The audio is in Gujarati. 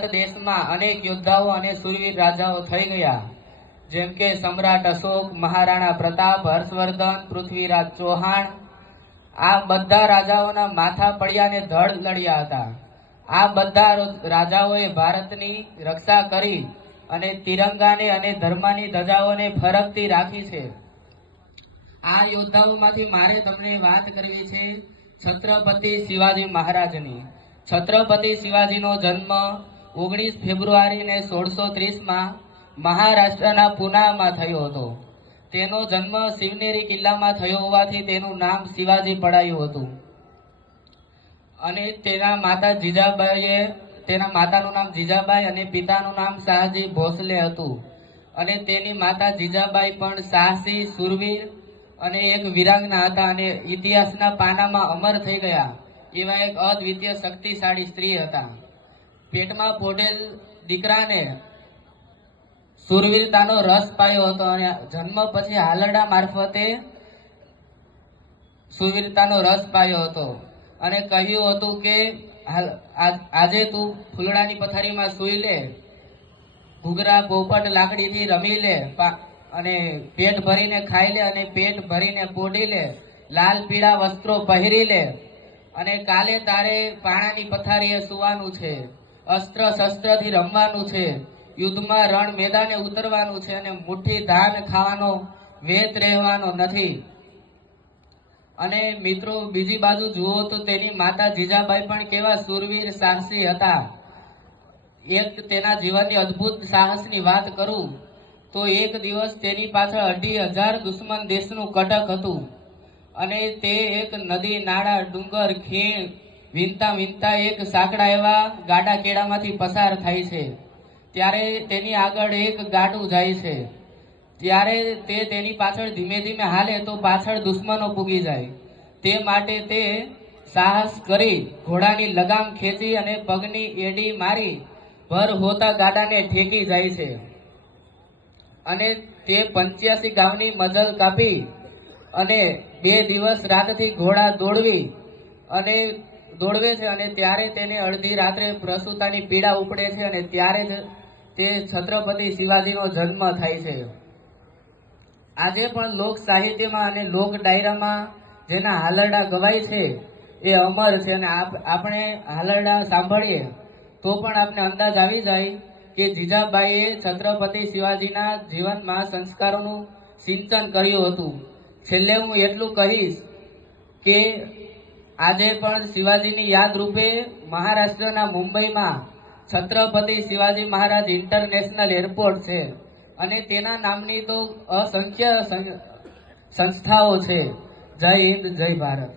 ભારત દેશમાં અનેક યોદ્ધાઓ અને સુરવીર રાજાઓ થઈ ગયા. જેમ કે સમ્રાટ અશોક, મહારાણા પ્રતાપ, હર્ષવર્ધન, પૃથ્વીરાજ ચૌહાણ. આ બધા રાજાઓના માથા પડ્યાને ધડ લડ્યા હતા. આ બધા રાજાઓએ ભારતની રક્ષા કરી અને તિરંગાને અને ધર્મની ધજાઓને ફરકતી રાખી છે. આ યોદ્ધાઓમાંથી મારે તમને વાત કરવી છે છત્રપતિ શિવાજી મહારાજની. છત્રપતિ શિવાજીનો જન્મ ઓગણીસ ફેબ્રુઆરી ને સોળસો ત્રીસમાં મહારાષ્ટ્રના પુનામાં થયો હતો. તેનો જન્મ શિવનેરી કિલ્લામાં થયો હોવાથી તેનું નામ શિવાજી પડાયું હતું. અને તેના માતા જીજાબાઈએ, તેના માતાનું નામ જીજાબાઈ અને પિતાનું નામ શાહજી ભોસલે હતું. અને તેની માતા જીજાબાઈ પણ સાહસી, સુરવીર અને એક વિરાંગના હતા અને ઇતિહાસના પાનામાં અમર થઈ ગયા એવા એક અદ્વિતીય શક્તિશાળી સ્ત્રી હતા. પેટમાં પોઢેલ દીકરાને સુરવીરતાનો રસ પાયો હતો અને જન્મ પછી હાલરડા મારફતે સુરવીરતાનો રસ પાયો હતો. અને કહ્યું હતું કે આજ- તું ફૂલડાની પથારીમાં સૂઈ લે, ઘૂઘરા, પોપટ, લાકડીથી રમી લે અને પેટ ભરીને ખાઈ લે અને પેટ ભરીને પોડી લે, લાલ પીળા વસ્ત્રો પહેરી લે, અને કાલે તારે પાણાની પથારીએ સુવાનું છે. અસ્ત્ર શસ્ત્રથી રમવાનું છે. યુદ્ધમાં રણ મેદાને ઉતરવાનું છે અને મુઠ્ઠી ધાન ખાવાનો, વેત રહેવાનો નથી. અને મિત્રો, બીજી બાજુ જુઓ તો તેની માતા જીજાબાઈ પણ કેવા સુરવીર, સાહસી હતા. એક તેના જીવનની અદ્ભુત સાહસની વાત કરું તો એક દિવસ તેની પાછળ અઢી હજાર દુશ્મન દેશનું કટક હતું. અને તે એક નદી, નાળા, ડુંગર, ખીણ વિનતા વિનતા એક સાંકડા એવા ગાડા કેળામાંથી પસાર થાય છે. ત્યારે તેની આગળ એક ગાડું જાય છે. ત્યારે તે તેની પાછળ ધીમે ધીમે હાલે તો પાછળ દુશ્મનો પૂગી જાય. તે માટે તે સાહસ કરી ઘોડાની લગામ ખેંચી અને પગની એડી મારી ભર હોતા ગાડાને ઠેકી જાય છે. અને તે પંચ્યાસી ગામની મજલ કાપી અને બે દિવસ રાતથી ઘોડા દોડવી અને દોડવે છે અને ત્યારે તેને અડધી રાત્રે પ્રસૂતાની પીડા ઉપડે છે અને ત્યારે જ તે છત્રપતિ શિવાજીનો જન્મ થાય છે. આજે પણ લોક સાહિત્યમાં અને લોક ડાયરામાં જેના હાલરડા ગવાય છે એ અમર છે અને આપ- આપણે હાલરડા સાંભળીએ તો પણ આપને અંદાજ આવી જાય કે જીજાબાઈએ છત્રપતિ શિવાજીના જીવનમાં સંસ્કારોનું સિંચન કર્યું હતું. છેલ્લે હું એટલું કહીશ કે આજે પણ શિવાજીની યાદ રૂપે મહારાષ્ટ્રના મુંબઈમાં છત્રપતિ શિવાજી મહારાજ ઇન્ટરનેશનલ એરપોર્ટ છે. અને તેના નામની તો અસંખ્ય સંસ્થાઓ છે. જય હિન્દ, જય ભારત.